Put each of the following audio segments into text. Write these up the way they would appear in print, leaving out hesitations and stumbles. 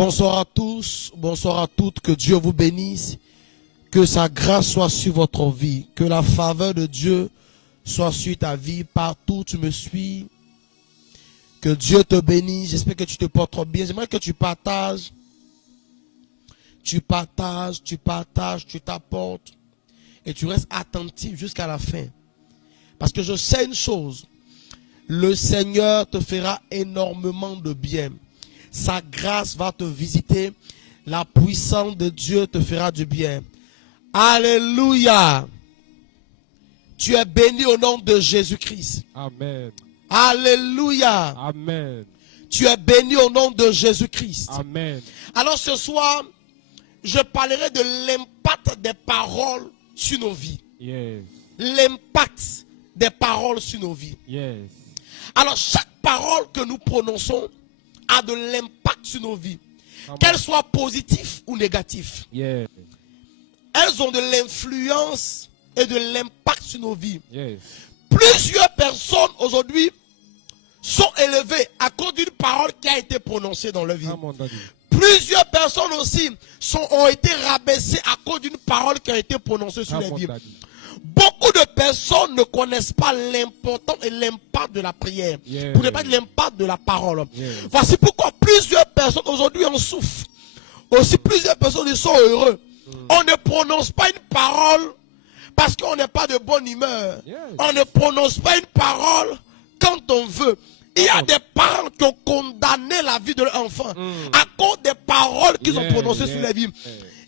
Bonsoir à tous, bonsoir à toutes, que Dieu vous bénisse, que sa grâce soit sur votre vie, que la faveur de Dieu soit sur ta vie, partout où tu me suis, que Dieu te bénisse, j'espère que tu te portes bien, j'aimerais que tu partages, tu t'apportes et tu restes attentif jusqu'à la fin. Parce que je sais une chose, le Seigneur te fera énormément de bien. Sa grâce va te visiter. La puissance de Dieu te fera du bien. Alléluia. Tu es béni au nom de Jésus-Christ. Amen. Alléluia. Amen. Tu es béni au nom de Jésus-Christ. Amen. Alors ce soir, je parlerai de l'impact des paroles sur nos vies. Yes. L'impact des paroles sur nos vies. Yes. Alors chaque parole que nous prononçons a de l'impact sur nos vies. Amen. Qu'elles soient positives ou négatives. Yes. Elles ont de l'influence et de l'impact sur nos vies. Yes. Plusieurs personnes aujourd'hui sont élevées à cause d'une parole qui a été prononcée dans leur vie. Amen, Daddy. Plusieurs personnes aussi ont été rabaissées à cause d'une parole qui a été prononcée sur leur Amen, vie. Daddy. Beaucoup de personnes ne connaissent pas l'importance et l'impact de la prière. Yeah. Pour ne pas dire l'impact de la parole. Yeah. Voici pourquoi plusieurs personnes aujourd'hui en souffrent. Aussi plusieurs personnes ils sont heureux. On ne prononce pas une parole parce qu'on n'est pas de bonne humeur. Yeah. On ne prononce pas une parole quand on veut. Il y a des parents qui ont condamné la vie de leur enfant à cause des paroles qu'ils ont prononcées sur la vie.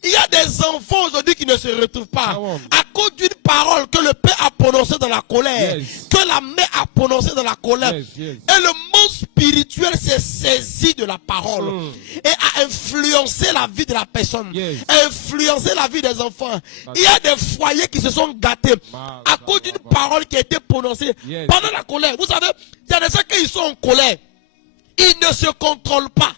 Il y a des enfants aujourd'hui qui ne se retrouvent pas à cause d'une parole que le père a prononcée dans la colère, que la mère a prononcée dans la colère. Yes, yes. Et le monde spirituel s'est saisi de la parole et a influencé la vie de la personne, a influencé la vie des enfants. Il y a des foyers qui se sont gâtés à cause d'une parole qui a été prononcée pendant la colère. Vous savez, il y a des gens qui sont en colère. Ils ne se contrôlent pas.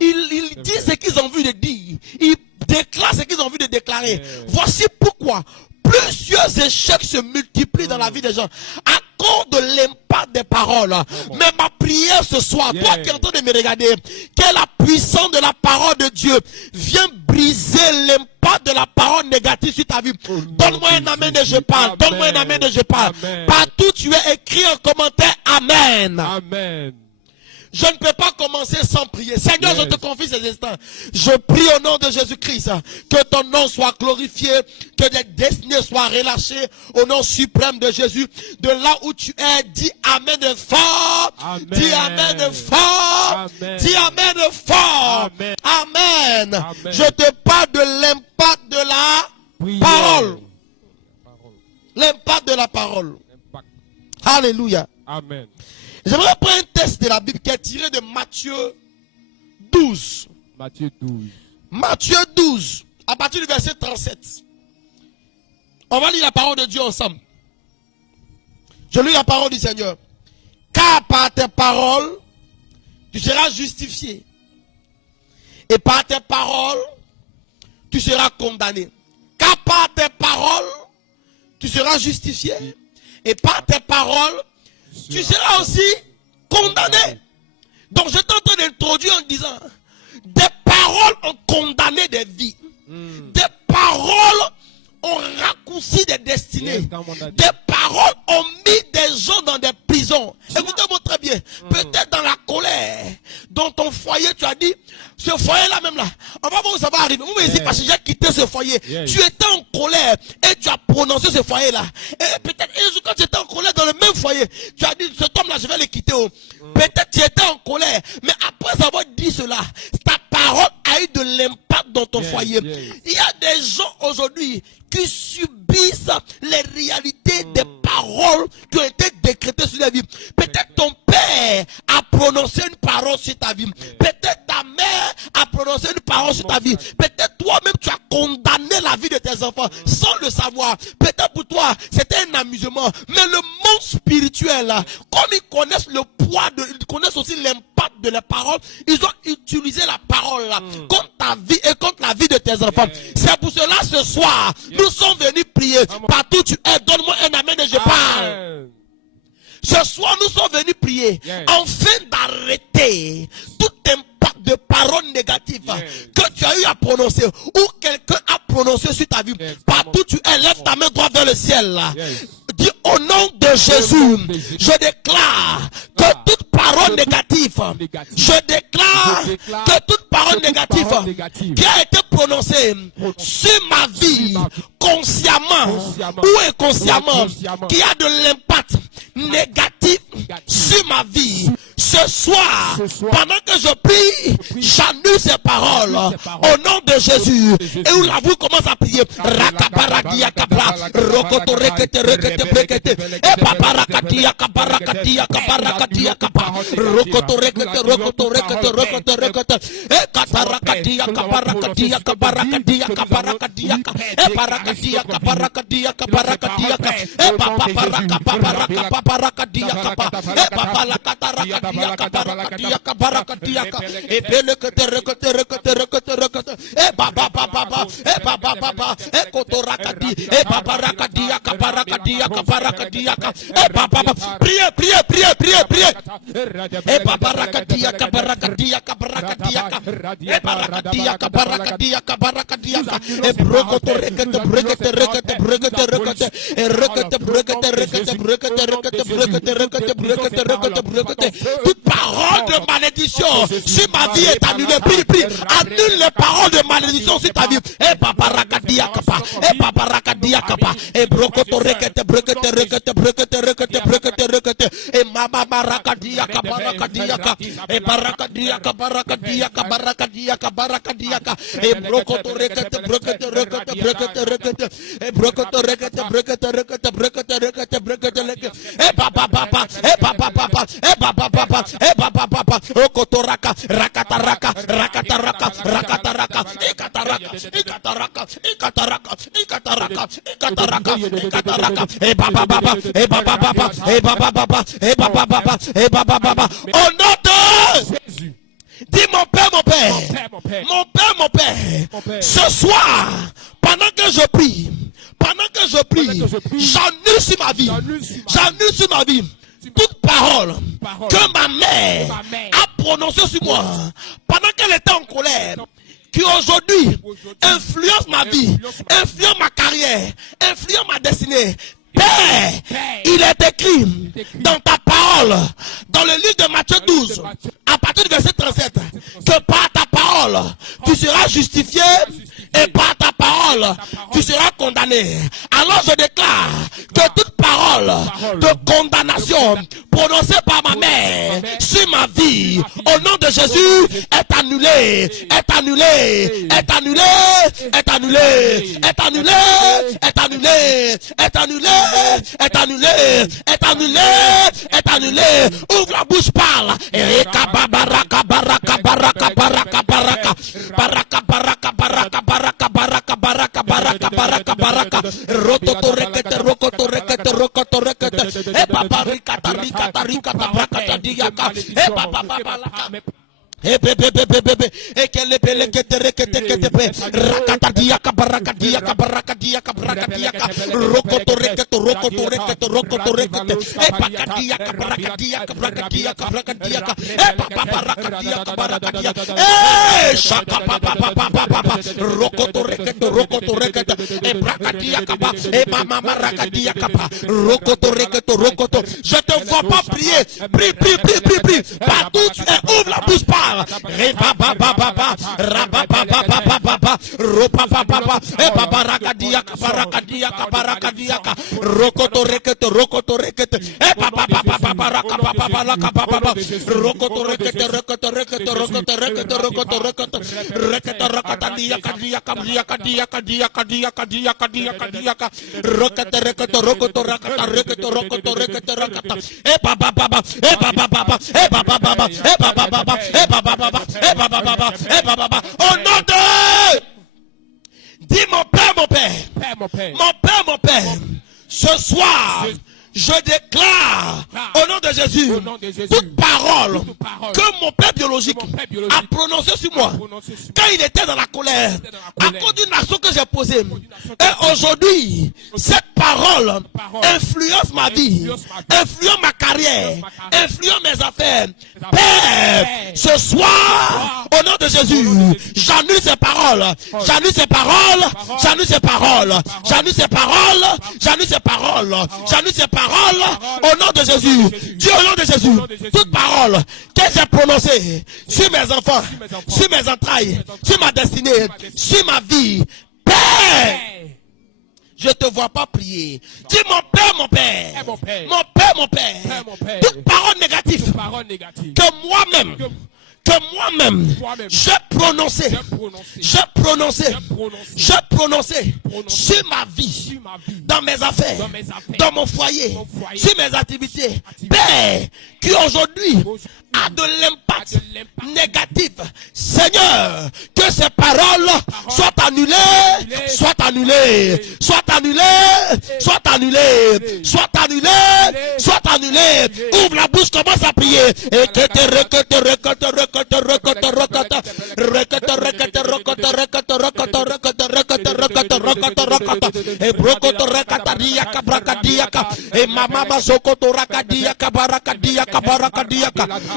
Ils disent ce qu'ils ont envie de dire. Ils déclarent ce qu'ils ont envie de déclarer. Voici pourquoi plusieurs échecs se multiplient dans la vie des gens à cause de l'impact des paroles. Mais ma prière ce soir, toi qui es en train de me regarder, que la puissance de la parole de Dieu vienne briser l'impact de la parole négative sur ta vie. Donne-moi un amen et je parle. Donne-moi un amen et je parle. Partout où tu es, écrit en commentaire amen. Amen. Je ne peux pas commencer sans prier. Seigneur, je te confie ces instants. Je prie au nom de Jésus-Christ que ton nom soit glorifié, que des destinées soient relâchées au nom suprême de Jésus. De là où tu es, dis amen de fort. Amen. Dis amen de fort. Amen. Dis amen de fort. Amen. Amen. Amen. Je te parle de l'impact de la Prière. parole. L'impact de la parole. Impact. Alléluia. Amen. J'aimerais prendre un texte de la Bible qui est tiré de Matthieu 12. Matthieu 12. Matthieu 12, à partir du verset 37. On va lire la parole de Dieu ensemble. Je lis la parole du Seigneur. Car par tes paroles, tu seras justifié. Et par tes paroles, tu seras condamné. Car par tes paroles, tu seras justifié. Et par tes paroles, tu seras aussi condamné. Donc je suis en train d'introduire en disant, des paroles ont condamné des vies. Des paroles ont raccourci des destinées. Des paroles ont mis des gens dans des prisons. Écoutez-moi très bien. Peut-être dans la colère, dans ton foyer, tu as dit, ce foyer-là même là, on va voir où ça va arriver. Vous me dites, parce que j'ai quitté ce foyer. Tu étais en colère et tu as prononcé ce foyer-là. Et peut-être, quand tu étais en colère dans le même foyer, tu as dit, cet homme-là, je vais le quitter. Peut-être tu étais en colère, mais après avoir dit cela, ta parole a eu de l'impact dans ton foyer. Il y a des gens aujourd'hui qui subissent les réalités des paroles qui ont été décrétées sur la vie. Peut-être ton père a prononcé une parole sur ta vie. Peut-être ta mère a prononcé une parole sur ta vie. Peut-être toi-même tu as condamné la vie de tes enfants sans le savoir. Peut-être pour toi c'était un amusement. Mais le monde spirituel, comme ils connaissent le poids, ils connaissent aussi l'impact de la parole, ils ont utilisé la parole contre ta vie et contre la vie de tes enfants. C'est pour cela ce soir, nous sommes venus prier. Partout où tu es, donne-moi un amen et je parle. Ce soir, nous sommes venus prier afin d'arrêter tout impact de parole paroles négatives que tu as eu à prononcer ou quelqu'un a prononcé sur ta vie, partout où tu es, lève ta main droite vers le ciel. Dis au nom de Jésus, je déclare que toute parole négative, je déclare que toute parole négative qui a été prononcée sur ma vie, consciemment ou inconsciemment, qui a de l'impact négatif sur ma vie, ce soir, pendant que je prie, j'annule ces paroles au nom de Jésus. Et où la vous commence à prier. Toute parole de malédiction sur ma vie est annulée. Prie. Annule les paroles de malédiction sur ta vie. Et papa rakadia kapa. Et papa rakadia kapa. Et brokoto rekete brekete rekete brekete rekete brekete rekete. Et mama barakadia kapa rakadia kapa. Et barakadia kapa rakadia kapa rakadia kapa rakadia kapa. Et brokoto rekete brekete rekete brekete rekete. Et brokoto rekete brekete rekete brekete rekete brekete rekete. Et papa papa. Et papa papa. Et papa papa. Et papa papa. Rokotoraka rakataraka rakataraka rakataraka ikataraka ikataraka ikataraka ikataraka ikataraka ikataraka et papa papa et papa papa et papa papa et papa papa et papa papa au nom de Jésus. Dis mon père, mon père, mon père, mon père, ce soir, pendant que je prie, j'annule sur ma vie, j'annule sur ma vie toute parole que ma mère a prononcée sur moi pendant qu'elle était en colère, qui aujourd'hui influence ma vie, influence ma carrière, influence ma destinée. Père, il est écrit dans ta parole, dans le livre de Matthieu 12, à partir du verset 37, que par ta parole, tu seras justifié et par ta parole, tu seras condamné. Alors je déclare que toute parole de condamnation prononcée par ma mère sur ma vie, au nom de Jésus, est annulée, est annulée, est annulée, est annulée, est annulée, est annulée, est annulée, est annulée, est annulée, est annulée. Ouvre la bouche, parle. Baraka baraka baraka baraka baraka baraka baraka baraka baraka baraka baraka baraka baraka baraka rototo rekete rokoto rekete rokoto rekete e papa rikata rikata rikata baraka diaka e papa papa laka e bebe e kele bele kete rekete kete pe rakata diaka baraka diaka baraka diaka baraka diaka rokoto rekete rokoto rekete rokoto rekete e paka diaka baraka diaka baraka diaka baraka diaka e papa baraka diaka baraka diaka e shaka papa papa papa rokoto rekete e baraka diaka ba e mama baraka diaka ba rokoto rekete rokoto. Je te vois pas prier, prie partout tu es, ouvre la bouche, parle. Reba baba baba raba baba baba baba ropa baba e baba rakadia kabarakadia kabarakadia rokoto rekete e baba baba baba rakaba baba rakaba baba rokoto rekete rekete rakatadia kadia kadia kadia kadia kadia kadia kadia kadia rokete rekete rokoto rakata rekete rokoto rekete rakata e baba baba e baba baba e baba baba e baba baba e baba baba eh baba au nom de dis mon père mon père mon père ce soir je déclare au nom de Jésus toute parole que mon père biologique a prononcée sur moi quand il était dans la colère à cause d'une action que j'ai posée. Et aujourd'hui, cette paroles influencent ma vie, influencent ma carrière, influencent mes affaires. Père, ce soir, au nom de Jésus, j'annule ces paroles, j'annule ces paroles, j'annule ces paroles, j'annule ces paroles, j'annule ces paroles, j'annule ces paroles, au nom de Jésus. Dieu, au nom de Jésus, toute parole que j'ai prononcée sur mes enfants, sur mes entrailles, sur ma destinée, sur ma vie, Père, je ne te vois pas prier. Dis mon Père, mon Père. Mon Père, mon Père. Toute parole négative que moi-même, j'ai prononcé sur ma vie, dans mes affaires, dans mon foyer, sur mes activités. Père, qui aujourd'hui a de l'impact négatif. Seigneur, que ces paroles soient annulées, soient annulées, soient annulées, soient annulées, soient annulées, soient annulées. Ouvre la bouche, commence à prier. Et que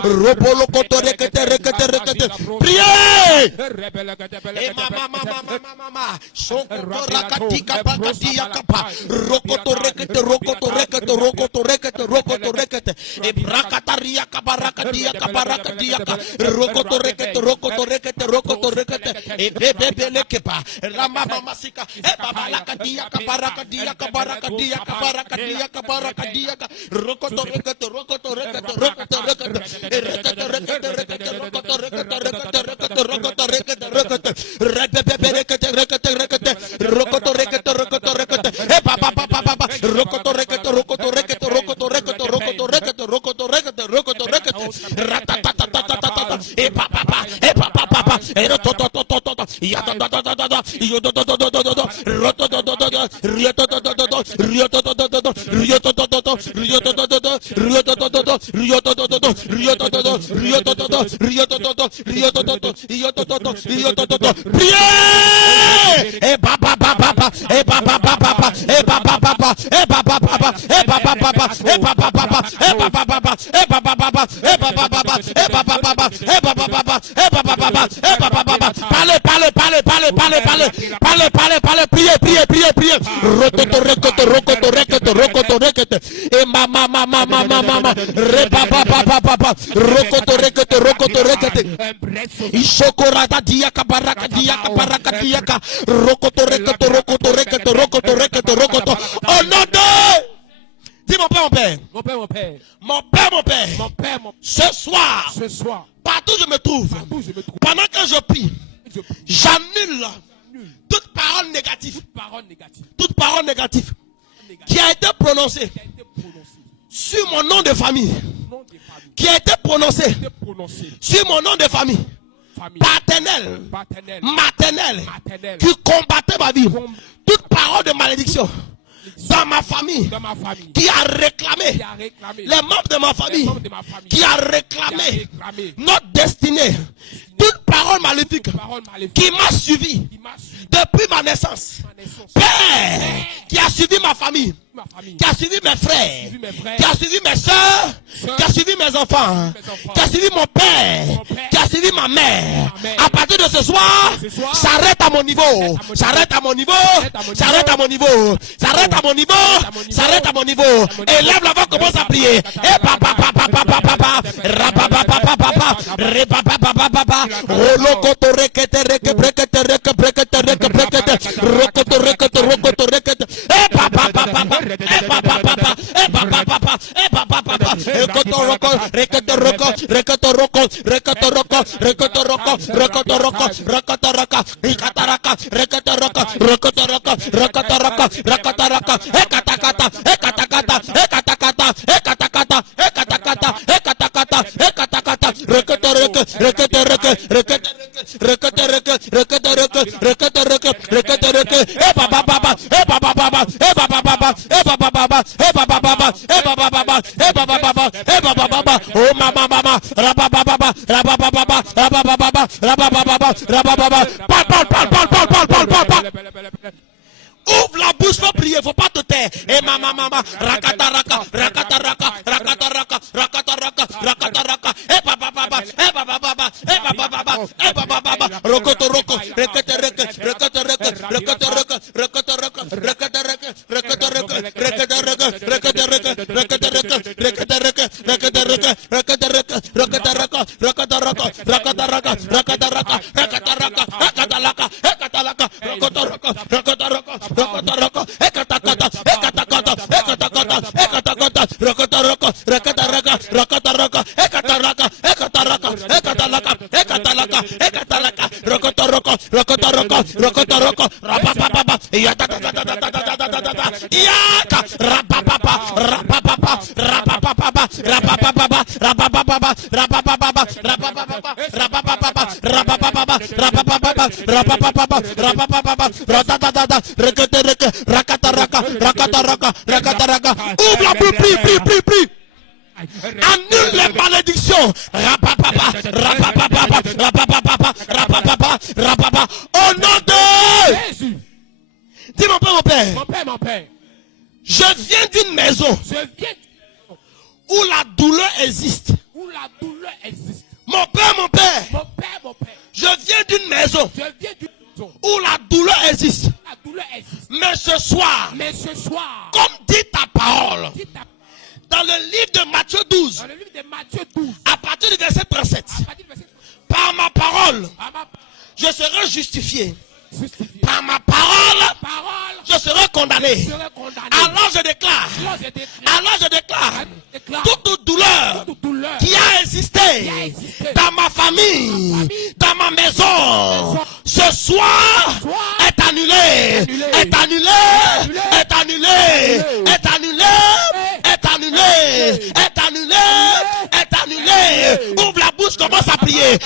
Robolo koto rekete priez. Et mama sokoto rakatika pakatia kapa rokoto rekete et brakataria kabarakadia rokoto rekete et bebele kepa rama mama sika et baba lakadia kabarakadia rokoto rekete Parlez, priez. Rokoto rekete. Et mama. Rokoto rekete. Ishokorata diaka baraka diaka. Rokoto rekete. Oh non de. Dis mon père. Mon père. Ce soir, partout où je me trouve, pendant que je prie, j'annule toute parole négative qui a été prononcée sur mon nom de famille, qui a été prononcée sur mon nom de famille, paternel, maternel, qui combattait ma vie. Toute parole de malédiction dans ma famille, qui a réclamé les membres de ma famille, qui a réclamé notre destinée. Toute parole maléfique qui m'a suivi depuis ma naissance. Père, qui a suivi ma famille, qui a suivi mes frères, qui a suivi mes soeurs, qui a suivi mes enfants, qui a suivi mon père, qui a suivi ma mère. À partir de ce soir, s'arrête à mon niveau. Élève la voix, commence à prier. Et papa. Rokoto rekete. Oh mama, parle. Ouvre la bouche, faut prier, faut pas te terre. Et mama mama rakataraka rakataraka rakataraka rakataraka rakataraka. Et papa papa et papa papa et papa papa et papa papa rokoto roko rekataraka rekataraka rekataraka rekataraka rekataraka rekataraka rekataraka rekataraka rekataraka rekataraka rekataraka rekataraka rekataraka rekataraka rekataraka rekataraka rekataraka rekatalaka rekatalaka rokotoroko rokotoroko rokotoroko ekatakata ekatakata ekatakata ekatakata rokotoroko rekataraka rekataraka ekataraka ekataraka ekatalaka ekatalaka ekatalaka rokotoroko rokotoroko rokotoroko rapapapa yatatatatatatatatatata yaka rapapapa rapapapa rapapapa rapapapa rapapapa rapapapa rapapapa rapapapa rapapapa rapapapa rapapapa rapapapa ratatata reketereke rakataraka rakataraka rakataraka ouvre la plus prie. Annule les malédictions. Rapapapa, rapapapa, rapapapa, rapapapa, rapapapa. Au nom de Jésus. Dis mon père. Mon père. Je viens d'une maison où la douleur existe. Mon père. Je viens d'une maison où la douleur existe. Mais ce soir, comme dit ta parole, dans le livre de Matthieu 12, à partir du verset 37, par ma parole, je serai justifié. Par ma parole, je serai condamné. Alors je déclare, toute douleur qui a existé dans ma famille, dans ma maison, ce soir est annulée, est annulée, est annulée, est annulée, est annulée, est annulée, est annulée. Ouvre la bouche, commence à prier.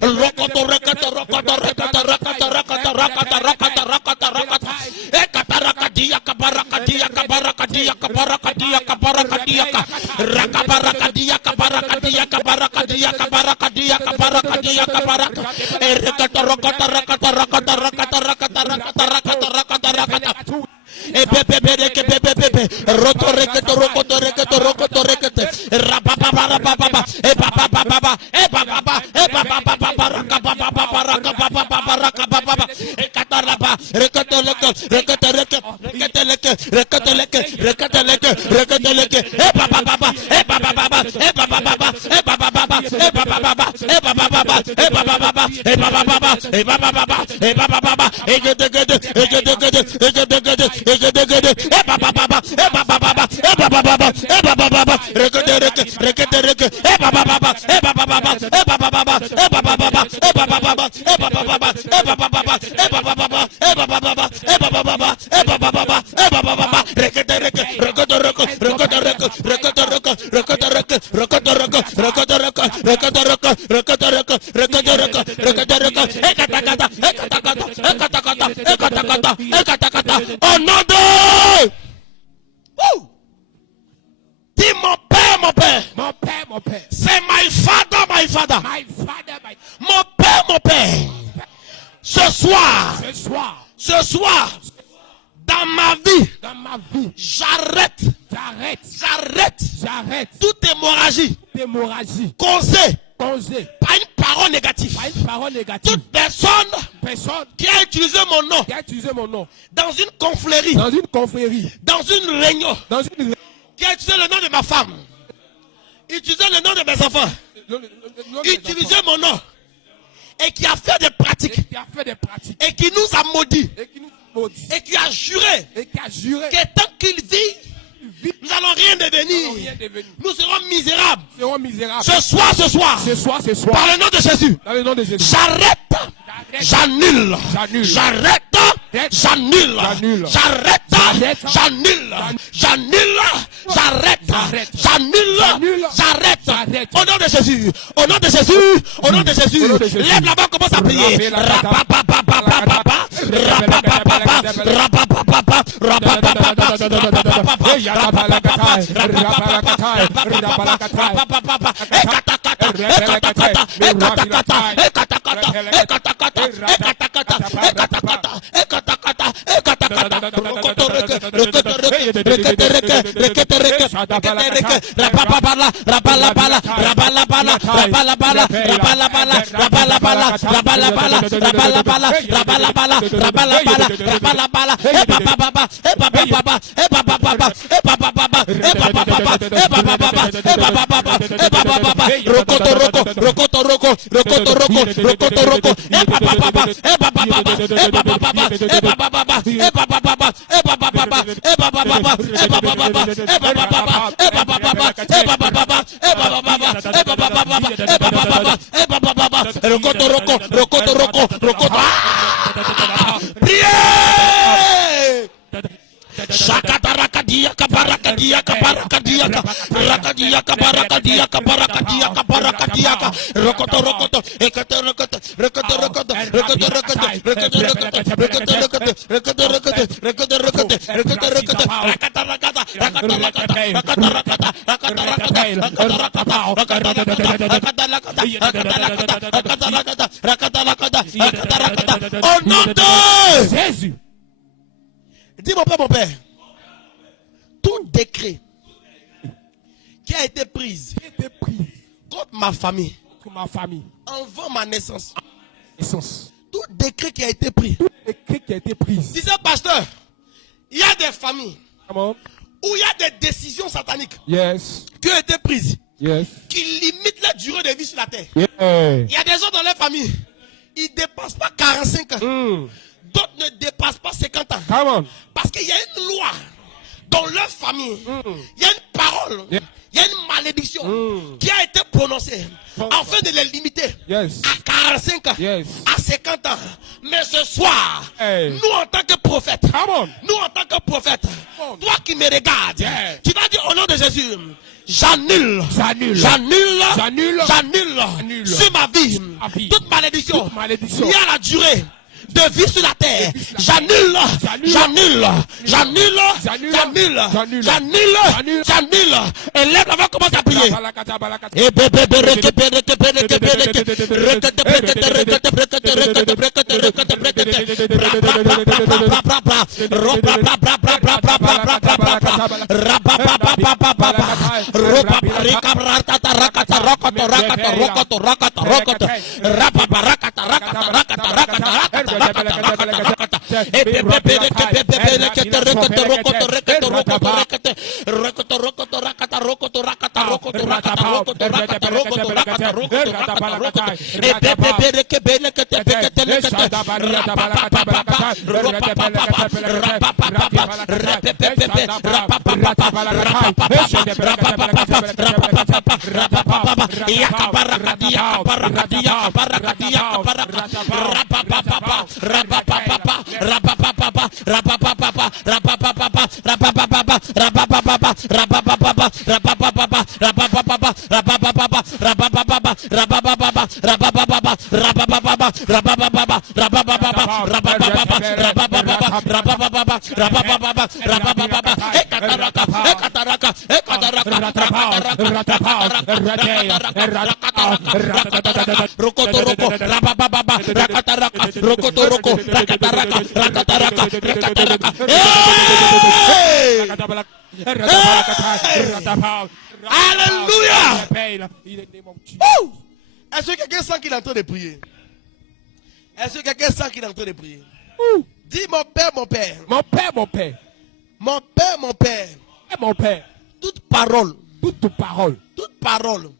Rokoto rekata rokata rekata rakata rakata rakata rakata rakata rakata ekatarakadia kabarakadia kabarakadia kabarakadia kabarakadia rakabarakadia kabarakadia kabarakadia kabarakadia kabarakadia kabaraka rekata rokata rakata rakata rakata rakata rakata rakata rakata rakata e bebe ke bebe roto rekata rokoto rekata rokoto rekata rababa rababa e baba baba e baba e baba au nom de dis mon père. C'est my father. Mon père. Ce soir, dans ma vie, j'arrête toute hémorragie causée par une parole négative. Toute personne qui a utilisé mon nom dans une confrérie, dans une réunion, qui a utilisé le nom de ma femme, utilisé le nom de mes enfants, utilisé mon nom, et qui a fait des pratiques, et qui nous a maudits, et qui a juré que tant qu'il vit, nous n'allons rien devenir. Nous serons misérables. Ce soir, par le nom de Jésus, j'arrête, j'annule, au nom de Jésus, lève la main, commence à prier. Shakatarakadia kabarakadia kabarakadia rakadia kabarakadia kabarakadia kabarakadia rokoto rokoto ekoto rokoto rokoto rokoto rokoto rokoto rokoto rokoto rokoto rokoto rokoto rokoto rokoto rokoto rakata rakata rakata rakata rakata rakata rakata rakata rakata au nom de Jésus. Dis mon père, tout décret qui a été pris contre ma famille, avant ma naissance, tout décret qui a été pris, disait pasteur, il y a des familles où il y a des décisions sataniques qui ont été prises, qui limitent la durée de vie sur la terre. Il y a des gens dans leur famille, ils ne dépassent pas 45 ans. D'autres ne dépassent pas 50 ans. Parce qu'il y a une loi dans leur famille. Il y a une parole. Il y a une malédiction qui a été prononcée afin de les limiter à 45 ans, à 50 ans. Mais ce soir, nous en tant que prophètes, toi qui me regardes, tu vas dire au nom de Jésus, j'annule sur ma vie toute malédiction liée à la durée de vie sur la terre. J'annule. Et lève la voix, commence à prier. Alléluia. Est-ce que quelqu'un sent qu'il est en train de prier? Est-ce que quelqu'un sent qu'il est en train de prier? Dis mon père, mon père. Mon père, mon père. Mon père, mon père. Mon père. Toute parole. Toute parole. Toute parole.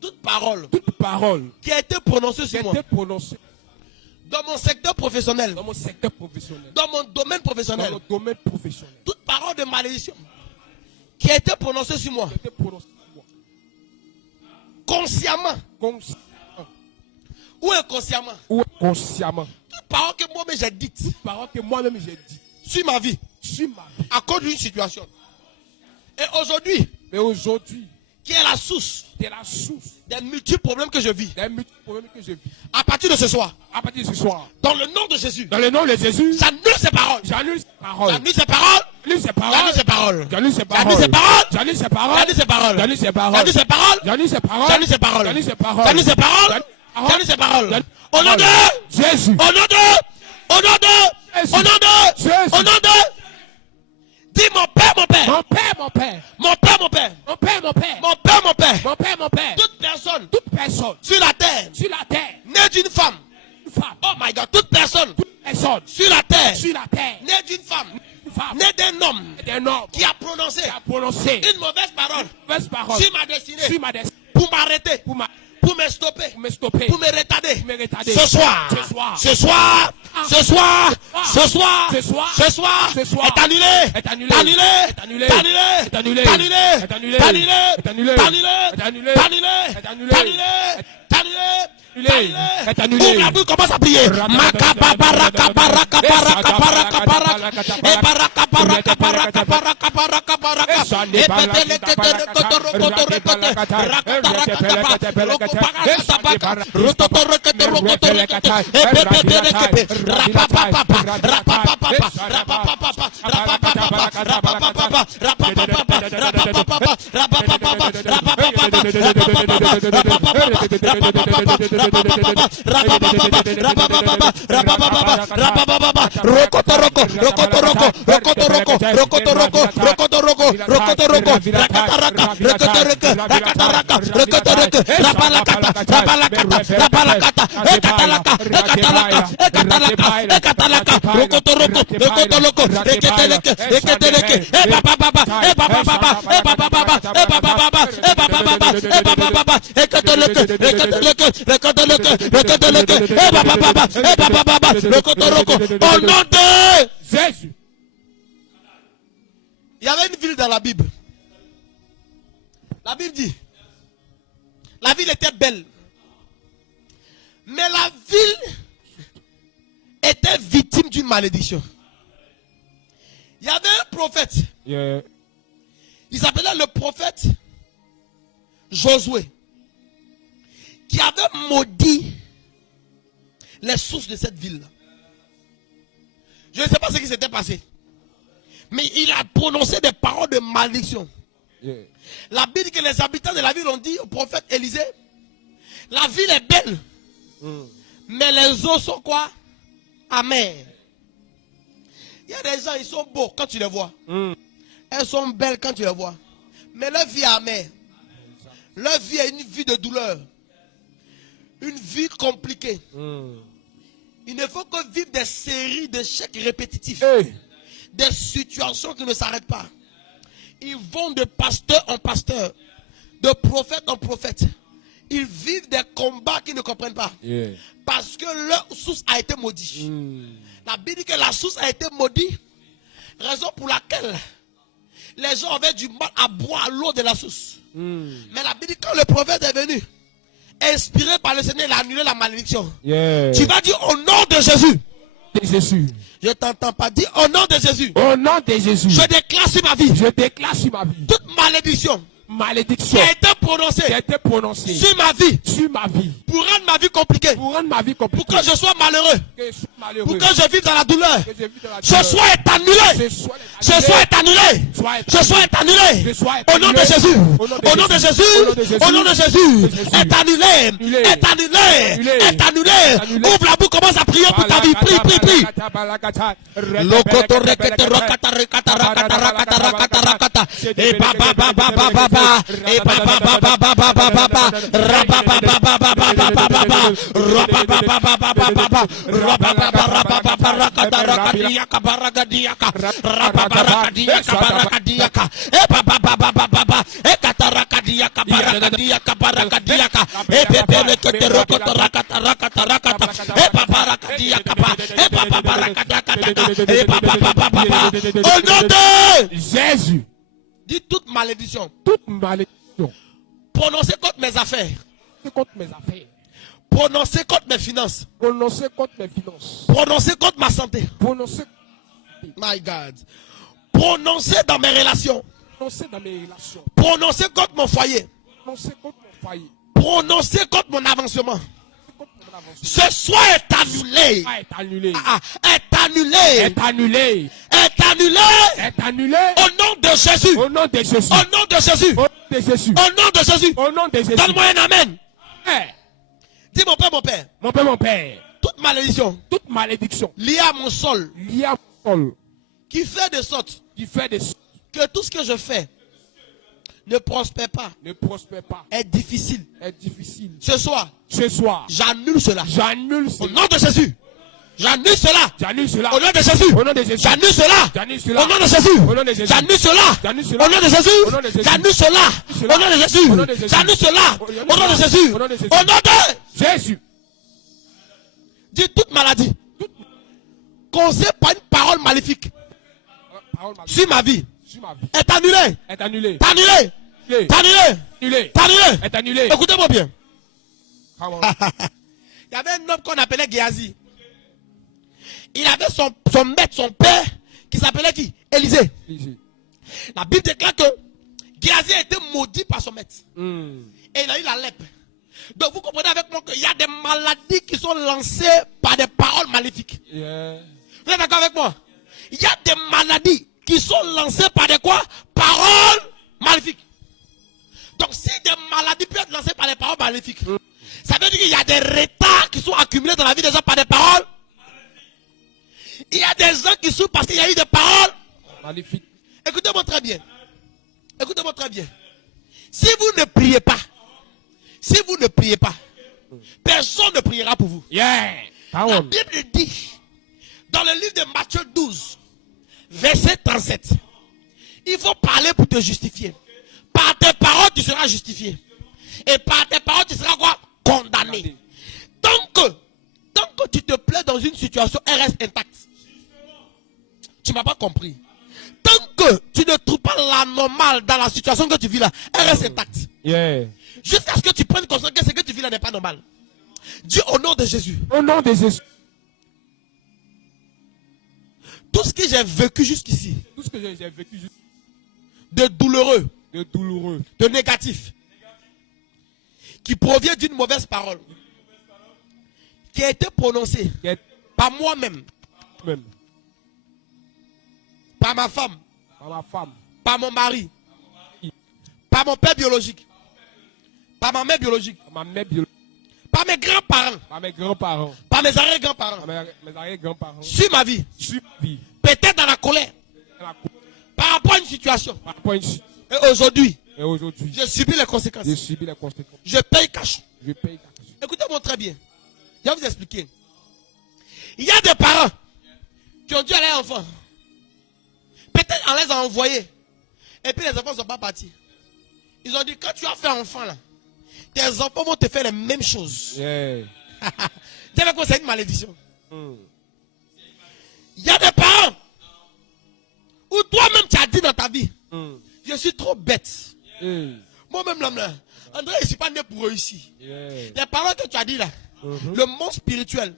Toute parole. Toute parole. Qui a été prononcée sur moi. Dans mon secteur professionnel. Dans mon secteur professionnel. Dans mon domaine professionnel. Dans mon domaine professionnel. Toute parole de malédiction. Qui a été prononcée sur moi. Consciemment. Ou inconsciemment. Toute parole que moi-même j'ai dite. Sur ma vie. À cause d'une situation. Et aujourd'hui. Qui est la source. Des multiples problèmes que je vis. À partir de ce soir. Dans le nom de Jésus. J'annule ces paroles. J'annule ces paroles. Au nom de Jésus. Au nom de Dis mon père, mon père. Mon père, mon père. Mon père, mon père. Mon père, mon père. Mon père, mon père. Mon père, mon père. Toute personne Toute personne sur la terre sur la terre, née d'une femme. une femme, Oh my God. Toute personne personne sur la terre sur la terre, née d'une femme. une femme, Né d'un homme d'un homme qui a prononcé qui a prononcé une mauvaise parole mauvaise parole sur ma destinée sur ma destinée pour m'arrêter, pour me stopper, pour me stopper, pour me retarder. pour me retarder. Ce soir, Ce soir. ce soir, ce soir, ce soir, Ce soir. ce soir, Ce soir. est annulé, Est annulé. est annulé, Est annulé. est annulé, Est annulé. est annulé, Est annulé. est annulé, Est annulé. est annulé, Est annulé. est annulé, Est annulé. est annulé, est annulé, est annulé. Est annulé. Ouvre la bouche, commence à prier. Makaba baraka baraka baraka baraka baraka. Et baraka baraka baraka baraka baraka baraka. Et pepele kete kotoro kotoro kete. Rakata rakata roko baraka baka. Rototoro kete rokotoro kete. Et pepele kete. Rapapapa rapapapa rapapapa rapapapa rapapapa rapapapa rapapapa au nom de Jésus. Il y avait une ville dans la Bible. La Bible dit, la ville était belle, mais la ville était victime d'une malédiction. Il y avait un prophète. Yeah. Il s'appelait le prophète Josué, qui avait maudit les sources de cette ville. Je ne sais pas ce qui s'était passé, mais il a prononcé des paroles de malédiction. Yeah. La Bible dit que les habitants de la ville ont dit au prophète Élisée, la ville est belle, mais les eaux sont quoi? Amères. Il y a des gens, ils sont beaux quand tu les vois. Elles sont belles quand tu les vois. Mais leur vie est amère. Leur vie est une vie de douleur. Une vie compliquée. Il ne faut que vivre des séries d'échecs répétitifs. Hey. Des situations qui ne s'arrêtent pas. Ils vont de pasteur en pasteur. De prophète en prophète. Ils vivent des combats qu'ils ne comprennent pas. Yeah. Parce que leur source a été maudite. La Bible dit que la source a été maudite. Raison pour laquelle les gens avaient du mal à boire l'eau de la source. Mais la Bible dit que quand le prophète est venu, inspiré par le Seigneur, il a annulé la malédiction. Yeah. Tu vas dire au nom de Jésus. De Jésus. Je t'entends pas dire au nom de Jésus. Au nom de Jésus. Je déclare sur ma vie. Je déclare sur ma vie. Toute malédiction qui Malédiction a été prononcée qui a été prononcée sur ma vie sur ma vie. pour rendre ma vie compliquée. Pour rendre ma vie Pour compliquée. que je sois malheureux. Que je sois malheureux. Pour que je vive dans la douleur. Que je vive dans la Ce douleur. soir est annulé. Ce soir est annulé. Ce soir est annulé. Au nom de Jésus. Au nom de Jésus. Au nom de Jésus. Est annulé. Est annulé. Est annulé. Ouvre la bouche, commence à prier pour ta vie. Prie, prie, prie. Lokoto rekete rokata rekata rakata rakata rakata rakata. Et baba baba baba baba. Et baba baba baba baba. Raba baba baba baba baba. Raba baba baba baba. Raba baba raba baba rakata rakadiaka baragadiaka. Raba barakadiaka baragadiaka. Et baba baba baba. Et katarakadiaka baragadiaka baragadiaka. Et bebe rekete rokoto rakata rakata rakata. Et baba rakadiaka ba. Et baba barakadiaka. Et baba baba baba. Au nom de Jésus. dis toute malédiction Toute malédiction prononcée contre mes affaires, contre mes affaires. prononcée contre mes finances, Prononcée contre mes finances. prononcée contre ma santé. Prononcée My God. Prononcée dans mes relations, dans mes relations. prononcée contre mon foyer, Prononcée contre mon foyer. prononcée contre mon avancement. Contre mon avancement. Ce soir est annulé. Est annulé. Est annulé. Est annulé. Est annulé. Est annulé. Au nom de Jésus. Au nom de Jésus. Au nom de Jésus. Au nom de Jésus. Au nom de Jésus. Au nom de Jésus. Donne-moi un amen. Père. Dis mon père, mon père. Mon père. Toute malédiction Toute malédiction liée à mon sol liée à mon sol qui fait de sorte qui fait des que tout ce que je fais ne prospère pas, ne prospère pas, est difficile. est difficile. Ce soir, Ce soir, j'annule cela. j'annule Au cela. nom de Jésus. J'annule cela. J'annule cela. Au nom de Jésus. Au nom de Jésus. J'annule cela. J'annule cela. Au nom de Jésus. Au nom de Jésus. J'annule cela. J'annule Au cela. nom de Jésus. Au nom de Jésus. J'annule cela. Au nom de Jésus. Au nom de Jésus. J'annule cela. Au nom de Au nom de Jésus. Au nom de Jésus. Au nom de Jésus. dis toute maladie causée par une parole maléfique Parole ma vie. sur ma vie Sur ma vie. est annulée. Est annulé. Est annulée. Annulé. Est annulée. Annulé. Est annulée. Est annulé. Écoutez-moi bien. Come on. Il y avait un homme qu'on appelait Géasi. Il avait son maître, son père, qui s'appelait qui? Élisée. Ici. La Bible déclare que Géasi a été maudit par son maître. Et il a eu la lèpre. Donc vous comprenez avec moi qu'il y a des maladies qui sont lancées par des paroles maléfiques. Yeah. Vous êtes d'accord avec moi? Il y a des maladies qui sont lancées par des quoi? Paroles maléfiques. Donc si des maladies peuvent être lancées par des paroles maléfiques, ça veut dire qu'il y a des retards qui sont accumulés dans la vie des gens par des paroles. Il y a des gens qui souffrent parce qu'il y a eu des paroles. Magnifique. Écoutez-moi très bien. Écoutez-moi très bien. Si vous ne priez pas, personne ne priera pour vous. Yeah. Come La on. Bible dit, dans le livre de Matthieu 12, verset 37, il faut parler pour te justifier. Par tes paroles, tu seras justifié. Et par tes paroles, tu seras quoi? Condamné. Tant que tu te plais dans une situation, elle reste intacte. Tu ne m'as pas compris. Tant que tu ne trouves pas l'anormal dans la situation que tu vis là, elle reste intacte. Yeah. Jusqu'à ce que tu prennes conscience que ce que tu vis là n'est pas normal. Dis au nom de Jésus. Au nom de Jésus. Tout ce que j'ai vécu jusqu'ici, Tout ce que j'ai vécu de douloureux, de douloureux, de négatif, qui provient d'une mauvaise parole, qui a été prononcée qui est par moi-même, même par ma femme, par ma femme, par mon mari, par mon père biologique, par ma mère biologique, par ma mère biologique, par mes grands-parents, par mes grands-parents, par mes arrière-grands-parents, par mes arrière-grands-parents, sur ma vie, sur ma vie, peut-être dans la colère, dans la cour, par rapport à une situation. par rapport à une situation. Et aujourd'hui, Et aujourd'hui, je subis les conséquences. j'ai subi les conséquences. Je paye cash. Je paye ta caution. Écoutez-moi très bien. Je vais vous expliquer. Il y a des parents qui ont dit à leurs enfants, peut-être on les a envoyés, et puis les enfants ne sont pas partis. Ils ont dit, quand tu as fait enfant là, tes enfants vont te faire les mêmes choses. Yeah. Tu sais quoi, c'est une malédiction. Il y a des parents où toi-même tu as dit dans ta vie, je suis trop bête. Yeah. Moi-même là, André, je ne suis pas né pour réussir. Yeah. Les paroles que tu as dit là, le monde spirituel,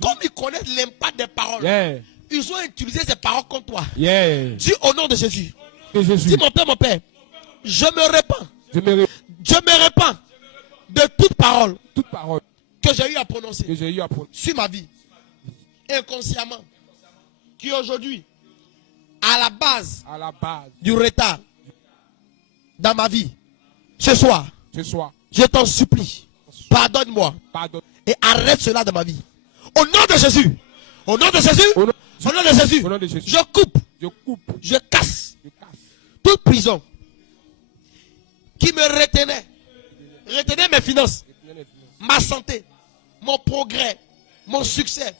comme ils connaissent l'impact des paroles, Yeah. ils ont utilisé ces paroles contre toi. Yeah. Dis au nom de Jésus. Que Jésus. Dis mon père, je me répands. Je me Je me répands de toute parole toute parole que j'ai eu à que prononcer j'ai eu à prendre sur ma vie, inconsciemment, qui aujourd'hui, à la base à la base du retard dans ma vie, ce soir, ce soir. je t'en supplie, pardonne-moi Pardon. et arrête cela dans ma vie. Au nom de Jésus. Au nom de Jésus. Au nom Au nom de Jésus. Au nom de Jésus. Je coupe, Je coupe, je casse je casse. toute prison qui me retenait mes finances, ma santé, mon progrès, mon succès,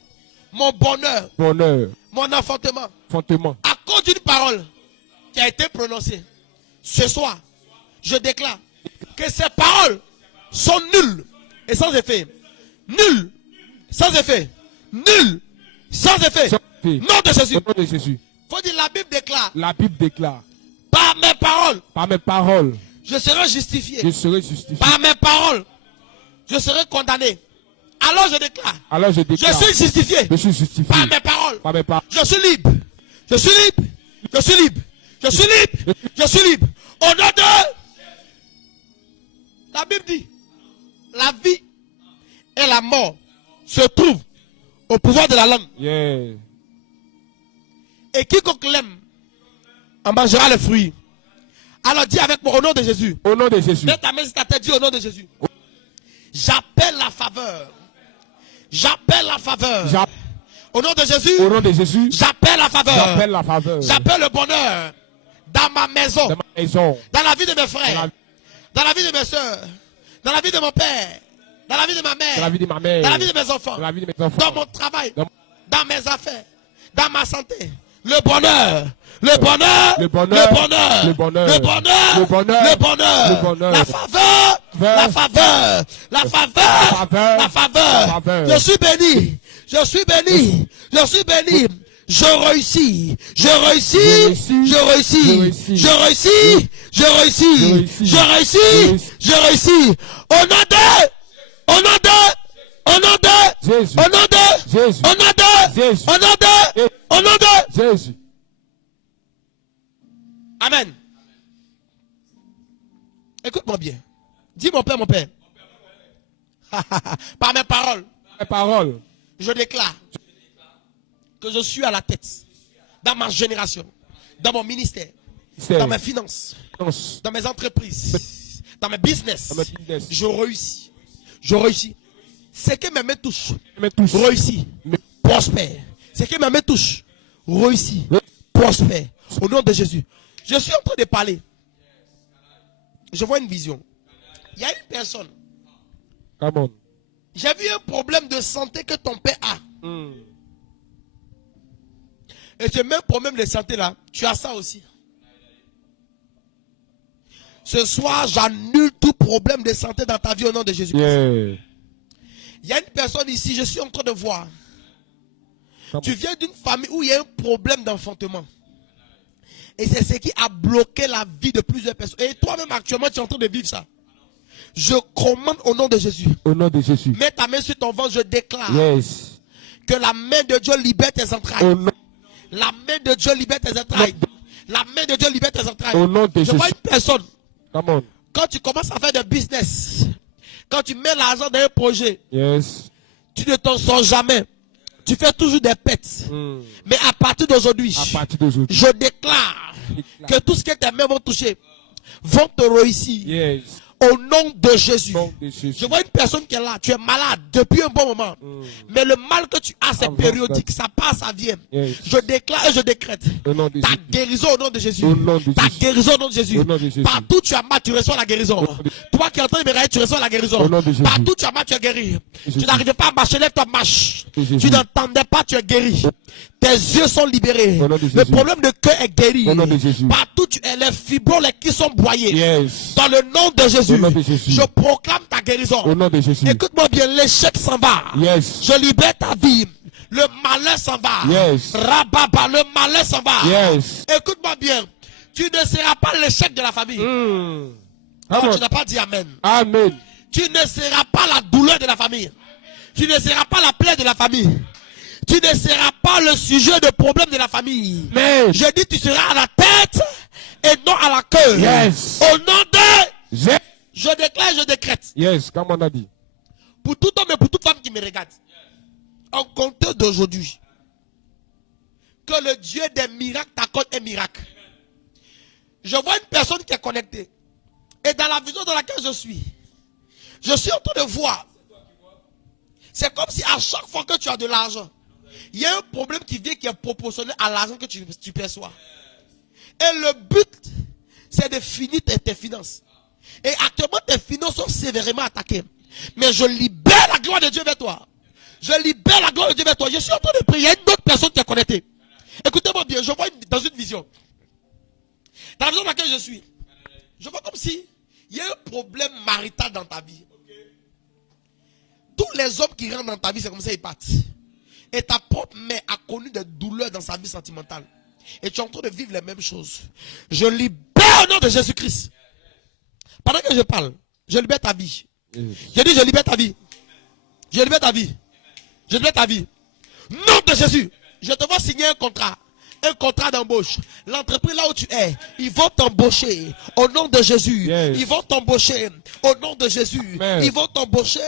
mon bonheur, Bonheur, mon enfantement, fondement. à cause d'une parole qui a été prononcée. Ce soir, je déclare que ces paroles sont nulles et sans effet. Nulles, sans effet. Nulles, sans effet. Sans effet. Nom de Jésus. Au nom de Jésus. Faut dire, la Bible déclare, La Bible déclare, par mes paroles, par mes paroles, je serai justifié. je serai justifié. Par mes paroles, je serai condamné. Alors je déclare, Alors je je déclare, suis justifié. je suis justifié. Par mes paroles, Par mes paroles. je suis libre. Je suis libre. Je suis libre. Je suis libre. Je suis libre. Au nom de... La Bible dit, la vie et la mort se trouvent au pouvoir de la langue. Yeah. Et quiconque l'aime en mangera le fruit. Alors dis avec moi au nom de Jésus. Au nom de Jésus. Mets ta main sur ta tête, dis au nom de Jésus. J'appelle la faveur. J'appelle la faveur. J'appelle Au nom de Jésus, Au nom de Jésus, j'appelle la faveur. j'appelle la faveur J'appelle le bonheur dans ma maison, dans ma maison, dans la vie de mes dans frères, la, dans la vie de mes soeurs, dans la vie de mon père, dans la vie de ma dans la mère, vie de ma mère, dans la vie de mes enfants, dans la vie de mes enfants, dans mon travail, dans- dans mes affaires, dans ma santé. Le bonheur, le bonheur, le bonheur, le bonheur, le bonheur, le bonheur, le bonheur, le bonheur, le bonheur, la faveur, la faveur, la faveur, la faveur. la faveur. Je suis béni, je suis béni, je suis béni. Je réussis, je réussis, je réussis, je réussis, je réussis, je réussis, je réussis. Au nom de, au nom de, au nom de, Jésus, au nom de, Jésus, au nom de, Jésus, au nom de, au nom de. Jésus. Amen. Écoute-moi bien. Dis mon père, mon père. Par mes paroles, La parole, je déclare que je suis à la tête dans ma génération, dans mon ministère, c'est dans mes finances, dans mes entreprises, dans mes business. dans ma business. Je réussis. Je réussis. Ce que mes mains touchent, Me touche. réussit, prospère. Ce que mes mains touchent, réussit, prospère. Au nom de Jésus. Je suis en train de parler. Je vois une vision. Il y a une personne. Come on. J'ai vu un problème de santé que ton père a. Et ce même problème de santé là, tu as ça aussi. Ce soir, j'annule tout problème de santé dans ta vie au nom de Jésus-Christ. Yeah. Il y a une personne ici, je suis en train de voir. Come Tu viens d'une famille où il y a un problème d'enfantement. Et c'est ce qui a bloqué la vie de plusieurs personnes. Et toi-même actuellement, tu es en train de vivre ça. Je commande au nom de Jésus. Au nom de Jésus. Mets ta main sur ton ventre, je déclare Yes. que la main de Dieu libère tes entrailles. Au nom, La main de Dieu libère tes entrailles. La main de Dieu libère tes entrailles. au nom de Je vois Jésus. une personne, Come on. quand tu commences à faire des business, quand tu mets l'argent dans un projet, Yes. tu ne t'en sors jamais. Tu fais toujours des pets. Mais à partir d'aujourd'hui, À partir d'aujourd'hui. je déclare que tout ce que tes mains vont toucher vont te réussir. Yes. Au nom de Jésus. Au nom de Jésus. Je vois une personne qui est là. Tu es malade depuis un bon moment. Mais le mal que tu as, c'est Avance, périodique. Ça passe, ça vient. Yes. Je déclare et je décrète Au nom de ta Jésus. guérison au nom de Jésus. Au nom de Ta Jésus. guérison au nom de Jésus. Au nom de Jésus. Partout où tu as mal, tu reçois la guérison. nom de- Toi qui es en train de me regarder, tu reçois la guérison. Au nom de Jésus. Partout où tu as mal, tu es guéri. Jésus. Tu n'arrivais pas à marcher, lève-toi, marche. De Jésus. Tu n'entendais pas, tu es guéri. Tes yeux sont libérés. Le Au nom de Jésus. problème de cœur est guéri. Au nom de Jésus. Partout où tu es, les fibromes, les qui sont broyés. Yes. Dans le nom de Jésus, Au nom de Jésus. je proclame ta guérison. Au nom de Jésus. Écoute-moi bien, l'échec s'en va. Yes. Je libère ta vie. Le malheur s'en va. Yes. Rababa, le malheur s'en va. Yes. Écoute-moi bien, tu ne seras pas l'échec de la famille. Come Non, tu on. n'as pas dit amen. Amen. Tu ne seras pas la douleur de la famille. Tu ne seras pas la plaie de la famille. Tu ne seras pas le sujet de problème de la famille. Amen. Je dis, tu seras à la tête et non à la queue. Yes. Au nom de... Yes. Je déclare, je décrète. Yes. Comme on a dit. Pour tout homme et pour toute femme qui me regarde. En compte d'aujourd'hui. Que le Dieu des miracles t'accorde un miracle. Je vois une personne qui est connectée. Et dans la vision dans laquelle je suis en train de voir. C'est comme si à chaque fois que tu as de l'argent, il y a un problème qui vient qui est proportionnel à l'argent que tu perçois. Et le but, c'est de finir tes finances. Et actuellement, tes finances sont sévèrement attaquées. Mais je libère la gloire de Dieu vers toi. Je libère la gloire de Dieu vers toi. Je suis en train de prier. Il y a une autre personne qui est connectée. Écoutez-moi bien, je vois dans une vision. Dans la vision dans laquelle je suis, je vois comme si il y a un problème marital dans ta vie. Tous les hommes qui rentrent dans ta vie, c'est comme ça ils partent. Et ta propre mère a connu des douleurs dans sa vie sentimentale. Et tu es en train de vivre les mêmes choses. Je libère au nom de Jésus-Christ. Pendant que je parle, je libère ta vie. Je dis, je libère ta vie. Je libère ta vie. Je libère ta vie. Nom de Jésus. Je te vois signer un contrat. Un contrat d'embauche. L'entreprise là où tu es, ils vont t'embaucher au nom de Jésus. Yes. Ils vont t'embaucher au nom de Jésus. Amen. Ils vont t'embaucher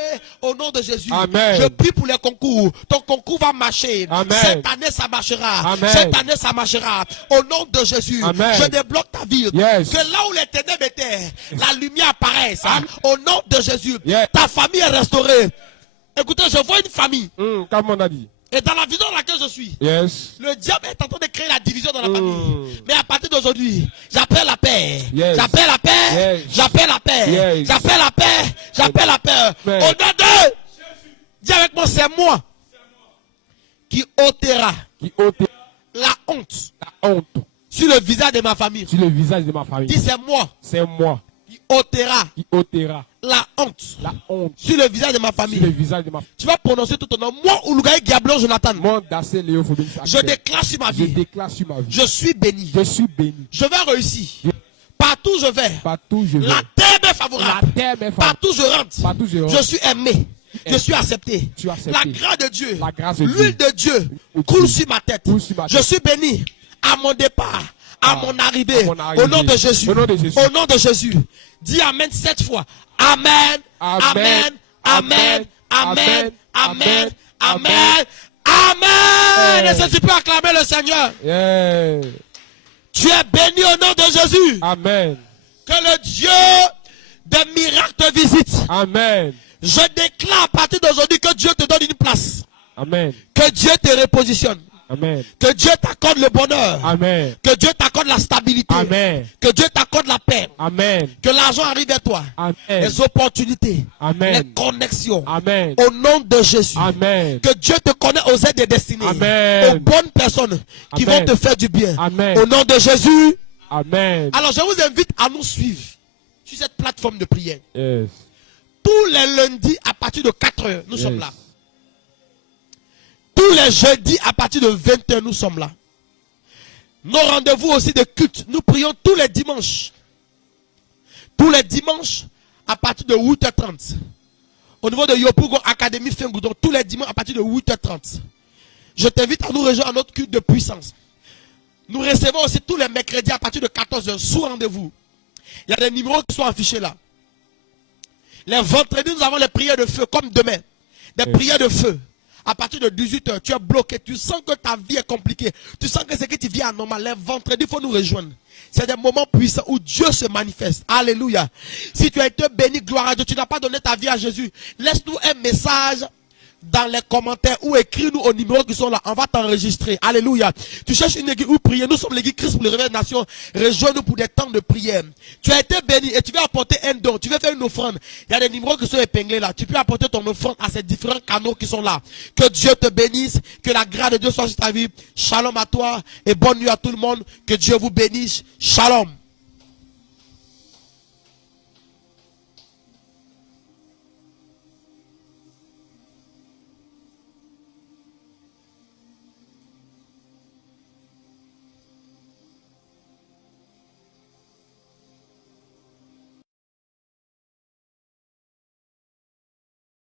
au nom de Jésus. Amen. Je prie pour les concours. Ton concours va marcher. Amen. Cette année ça marchera. Amen. Cette année ça marchera. Au nom de Jésus. Amen. Je débloque ta vie. Yes. Que là où les ténèbres étaient, la lumière apparaisse. Au nom de Jésus. Yes. Ta famille est restaurée. Écoutez, je vois une famille. Comme on a dit. Et dans la vision dans laquelle je suis, Yes. le diable est en train de créer la division dans la famille. Mais à partir d'aujourd'hui, j'appelle la paix. Yes. J'appelle la paix. Yes. J'appelle la paix. Yes. J'appelle la paix. J'appelle la paix. Amen. Au nom de... Dis avec moi, c'est moi qui ôtera Qui ôte la honte la honte sur le visage de ma famille. sur le visage de ma famille. Dis, c'est moi C'est moi qui ôtera qui ôtera la honte la honte sur le visage de ma sur le famille. visage de ma famille. Tu vas prononcer tout ton nom. Moi, Oulougaï Gablon Jonathan, Mon Dassé Léo Fobin. je déclare sur ma Je vie. déclare sur ma vie. Je suis béni. Je suis béni. Je vais réussir. Partout où je vais, Partout je vais. la terre m'est La favorable. terre m'est favorable. Partout où je rentre, Partout je rentre. je suis aimé. Je suis accepté. Je suis accepté. La grâce de Dieu, La grâce de l'huile Dieu de Dieu Dieu coule sur ma tête. coule sur ma Je tête. suis béni à mon départ, à mon arrivée. à mon arrivée. Au nom de Jésus. Au nom de Jésus. Au nom de Jésus. Dis Amen 7 fois. Amen. Amen. Amen. Amen. Amen. Amen. Amen. Est-ce que tu peux acclamer le Seigneur? Yeah. Tu es béni au nom de Jésus. Amen. Que le Dieu des miracles te visite. Amen. Je déclare à partir d'aujourd'hui que Dieu te donne une place. Amen. Que Dieu te repositionne. Amen. Que Dieu t'accorde le bonheur. Amen. Que Dieu t'accorde la stabilité. Amen. Que Dieu t'accorde la paix. Amen. Que l'argent arrive à toi. Amen. Les opportunités. Amen. Les connexions. Amen. Au nom de Jésus. Amen. Que Dieu te connaisse aux aides des destinées. Amen. Aux bonnes personnes qui Amen. vont te faire du bien. Amen. Au nom de Jésus. Amen. Alors je vous invite à nous suivre sur cette plateforme de prière. Yes. Tous les lundis à partir de 4 heures, nous sommes Yes. là. Tous les jeudis à partir de 20 h, nous sommes là. Nos rendez-vous aussi de culte, nous prions tous les dimanches. Tous les dimanches à partir de 8h30. Au niveau de Yopougon Académie Fingoudon, tous les dimanches à partir de 8h30. Je t'invite à nous rejoindre à notre culte de puissance. Nous recevons aussi tous les mercredis à partir de 14 h sous rendez-vous. Il y a des numéros qui sont affichés là. Les vendredis, nous avons les prières de feu, comme demain. Des prières de feu. À partir de 18 h, tu es bloqué. Tu sens que ta vie est compliquée. Tu sens que c'est que tu vis anormal. Les vendredis, il faut nous rejoindre. C'est des moments puissants où Dieu se manifeste. Alléluia. Si tu as été béni, gloire à Dieu, tu n'as pas donné ta vie à Jésus, laisse-nous un message dans les commentaires ou écris-nous aux numéros qui sont là. On va t'enregistrer. Alléluia. Tu cherches une église où prier. Nous sommes l'église Christ pour les réveils des nations. Rejoins-nous pour des temps de prière. Tu as été béni et tu veux apporter un don. Tu veux faire une offrande. Il y a des numéros qui sont épinglés là. Tu peux apporter ton offrande à ces différents canaux qui sont là. Que Dieu te bénisse. Que la grâce de Dieu soit sur ta vie. Shalom à toi et bonne nuit à tout le monde. Que Dieu vous bénisse. Shalom.